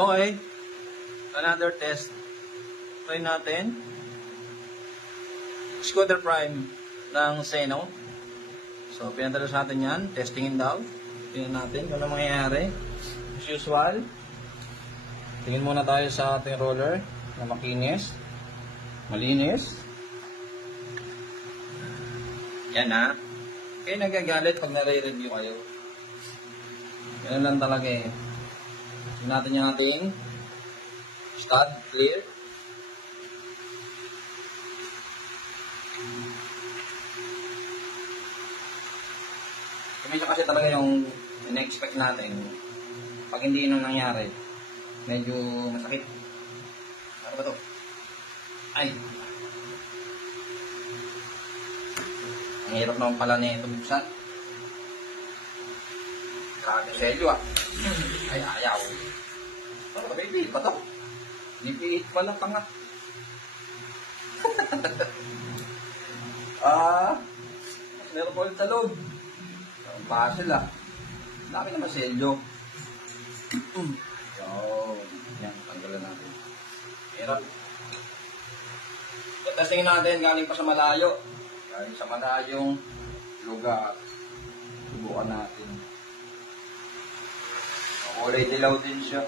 Okay. Another test. Try natin. Scooter Prime ng Seno. So, pinadalas natin yan. Testingin daw. Tingnan natin kung ano mangyayari. As usual. Tingin muna tayo sa ating roller na makinis. Malinis. Yan na. Kayo nagagalit pag nare-review kayo. Ganun lang talaga eh. Tingnan natin yung ating stud clear. Medyo kasi talaga yung in-expect natin. Pag hindi yun nangyari, medyo masakit. Ano ba to? Ay! Ang hirap naman pala na ito buksan. Kakaselyo ah. Ay, ayaw. Ano ba, baby? Pa to? Lipiit pala tanga. Meron po ulit sa loob. Ang puzzle ah. Laki naman selyo. So, yan, tanggalan natin. Hirap. So, testingin natin galing pa sa malayo. Galing sa malayong lugar. Subukan natin. Kulay dilaw din siya.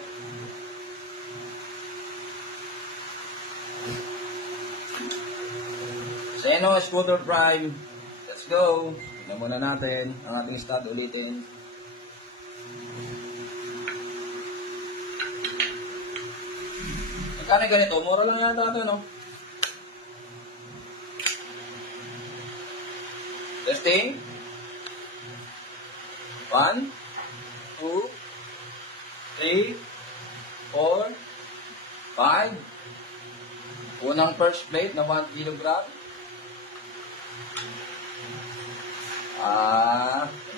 Seno Scooter Prime. Let's go. Tignan muna natin ang ating stud ulitin. Magkano ganito? Mura lang yata ito, no? Testing. 1, 2, 3, 4, 5. Unang first plate na 1 kilogram.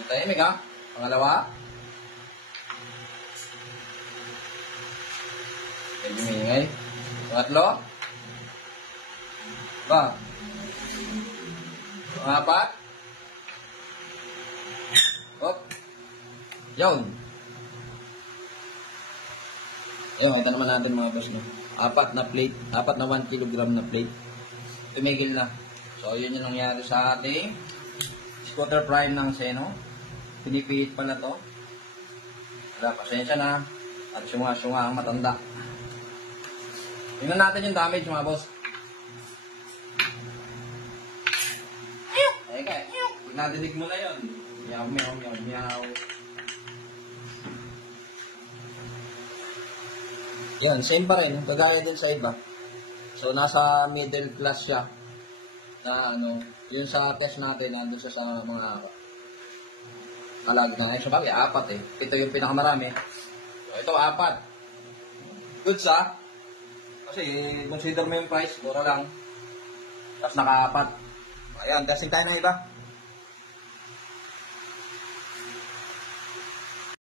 Tahimik ha. Pangalawa. Medyo maingay. Pangatlo. Ba. Pangapat. Hop. Yun. Ayun, ito naman natin mga boss, no? Apat na 1 kilogram na plate. Tumigil na. So, yun yung nangyari sa ating Scooter Prime ng Seno. Pinipihit pala to. Wala, pasensya na. At sunga-sunga ang matanda. Tingnan natin yung damage mga boss. Ay, kaya. Nadinig mo na yun. Meow, meow, meow, meow. Yan, same pa rin. Kagaya din sa iba. So, nasa middle class siya. Na ano, yun sa test natin, nandun siya sa mga alag na. So, bagay, 4 eh. Ito yung pinakamarami. So, ito 4. Good sa. Kasi, consider mo yung price. Mura lang. Tapos naka-4. Ayan, testing tayo na iba.